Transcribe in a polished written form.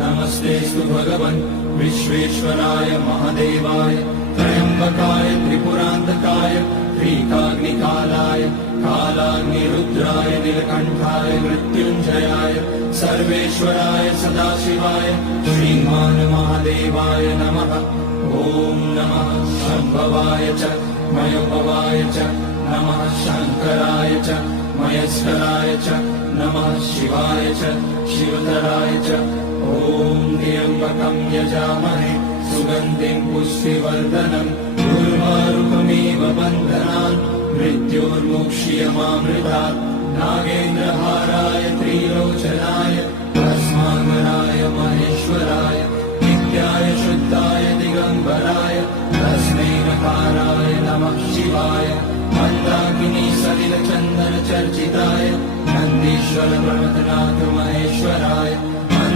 नमस्तेस्तु भगवन् विश्वेश्वराय महादेवाय त्र्यम्बकाय त्रिपुरान्तकाय त्रिकाग्निकालाय कालाग्निरुद्राय नीलकण्ठाय मृत्युञ्जयाय सर्वेश्वराय सदाशिवाय श्रीमान् महादेवाय नमः। ॐ नमः शम्भवाय च मयोभवाय च नमः शङ्कराय च मयस्कराय च नमः शिवाय च शिवतराय च। ॐ त्र्यम्बकं यजामहे सुगन्धिं पुष्टिवर्धनम् उर्वारुकमिव बन्धनान् मृत्योर्मुक्ष्यमामृतात्। नागेन्द्रहाराय त्रिलोचनाय भस्माङ्गराय महेश्वराय नित्याय शुद्धाय दिगम्बराय तस्मै नकाराय नमः शिवाय। मन्दाकिनी सलिलचन्दन चर्चिताय नन्दीश्वर प्रमथनाथ महेश्वराय